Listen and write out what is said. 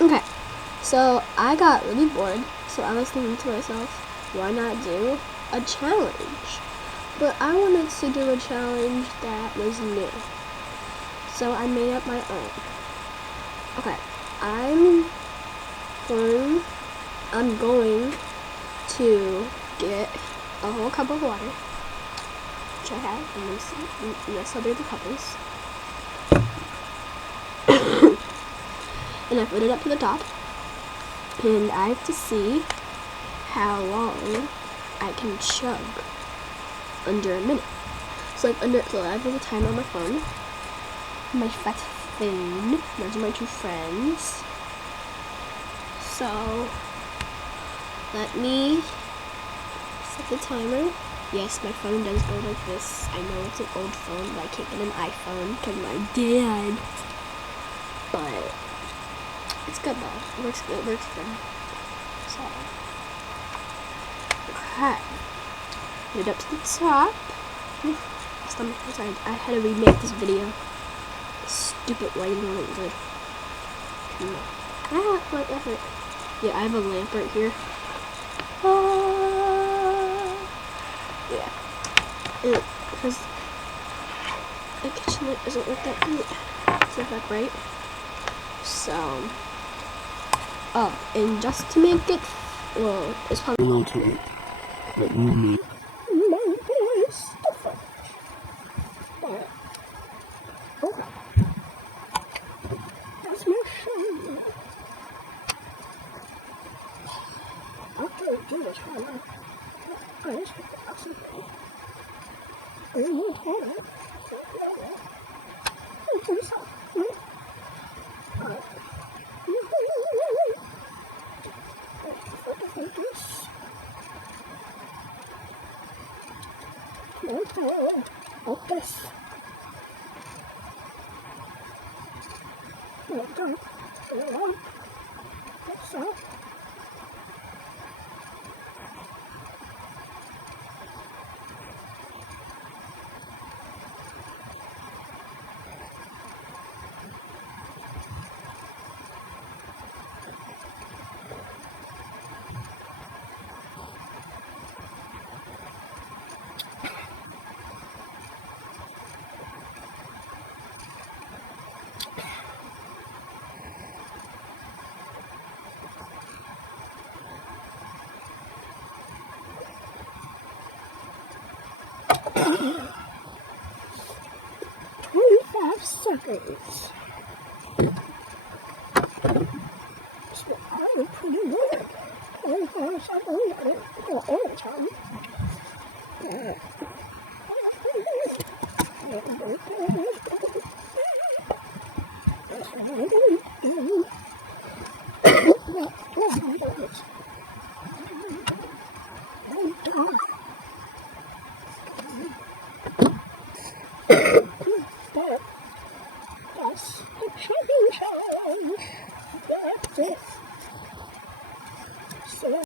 Okay, so I got really bored, so I was thinking to myself, why not do a challenge? But I wanted to do a challenge that was new, so I made up my own. Okay, I'm going to get a whole cup of water, which I have, and this will be the cups. And I put it up to the top, and I have to see how long I can chug under a minute. So I have a timer on my phone. My fat phone. Those are my two friends. So let me set the timer. Yes, my phone does go like this. I know it's an old phone, but I can't get an iPhone because my dad. But it's good though. It works good. So okay. Get it up to the top. Sorry, I had to remake this video. Stupid lighting wasn't good. What effort? Yeah, I have a lamp right here. Yeah. Because the kitchen light doesn't work that good. It's not that bright. So, and just to make it, well, it's probably a little too late. But you need my voice. Okay. That's my show. Okay, do this. Seconds. So I'm pretty good. I'm going to go all the time.